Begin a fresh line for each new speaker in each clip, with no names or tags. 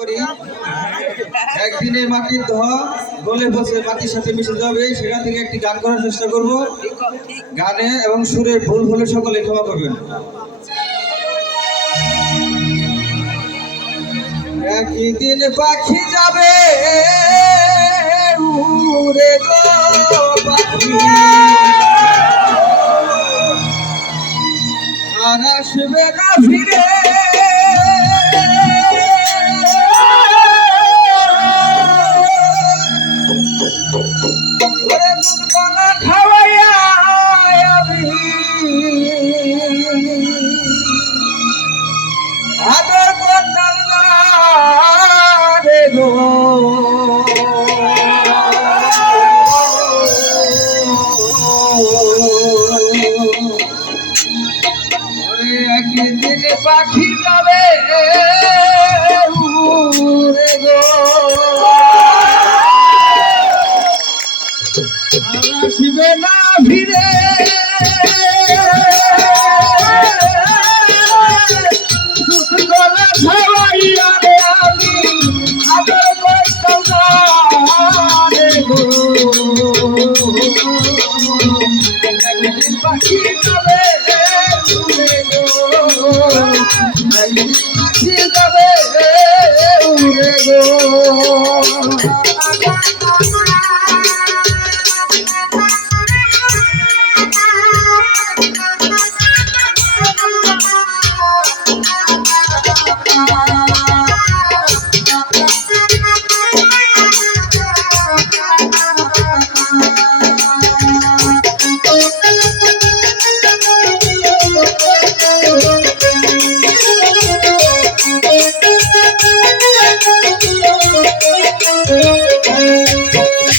করি। একদিনে মাটির ধোয়া, গলে বসে মাটির সাথে মিশে যাবে, সেখান থেকে একটি গান করার চেষ্টা করব। গানে এবং সুরের ভুল হলে সকলে ক্ষমা করবেন। একদিন পাখি যাবে, উড়ে গো পাখি। আর আসবে না ফিরে। একদিন পাখি যাবে উড়ে গো। আসবে না ফিরে গলা খাওয়াইয়া গো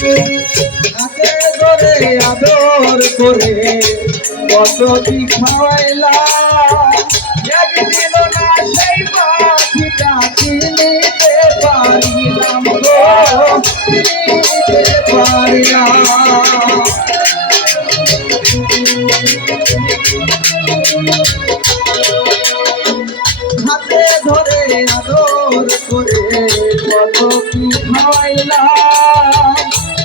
হাতে ধরে আদর করে কত কি খাওয়াইলা একদিন না সেই হাতে ধরে আদর করে কত কি খাওয়াইলা?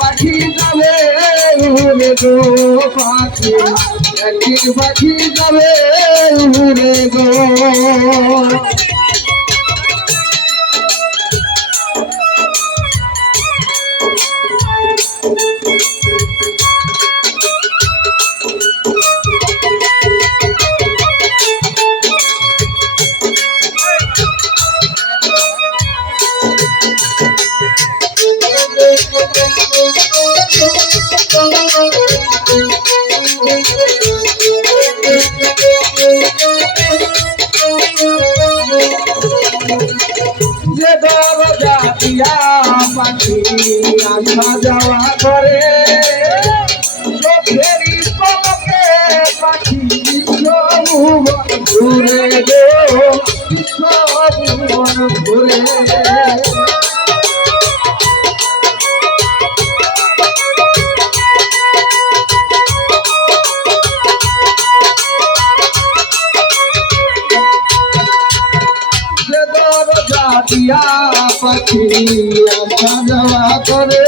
পাখি যাবে উড়ে গো পাখি। একদিন পাখি যাবে যে দরজা দিয়া পাখি আসা যাওয়া করে চোখেরই পলকে পাখি সবুবন দিয়া পাখি যাওয়া করে।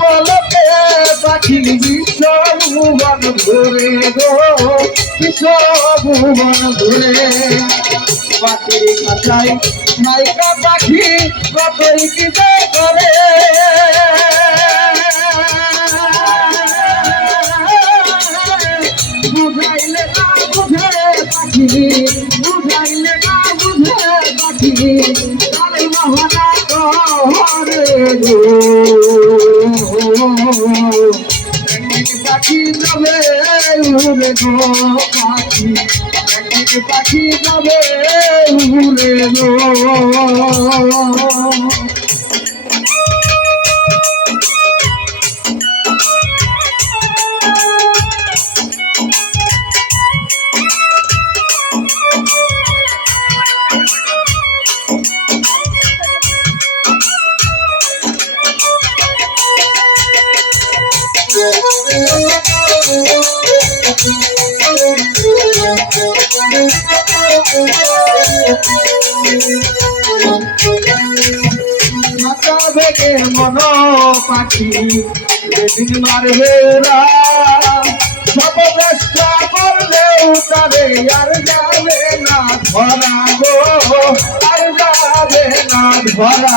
পলকে পাখি বিশ্বভুবন ঘুরে গো বিশ্বভুবন ঘুরে পাখির কাছাই নাইকা পাখি কতই করে। মোহনা করে পাখি যাবে উড়ে গো পাখি। পাখি যাবে উড়ে গো।
মাথা ভেঙে মন পাখি যেদিন মারবে ওরা সব চেষ্টা করলেও তারে আর যাবে না ধরা গো, আর যাবে না ধরা।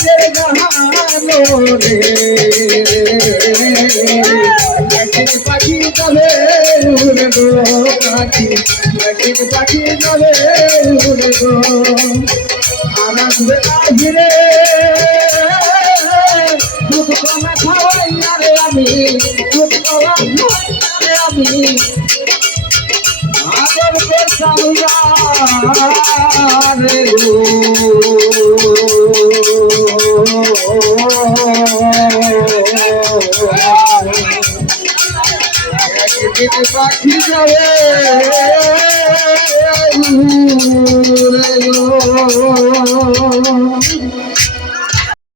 নাইলনের গাহানো রে একদিন পাখি যাবে উড়ে গো পাখি, একদিন পাখি যাবে উড়ে গো। না ঘিরে। দুধ কমা খাওয়াই আরে আমি দুধ কমা খাওয়াই আরে আমি। আদর করতাম রে একদিন পাখি যাবে গো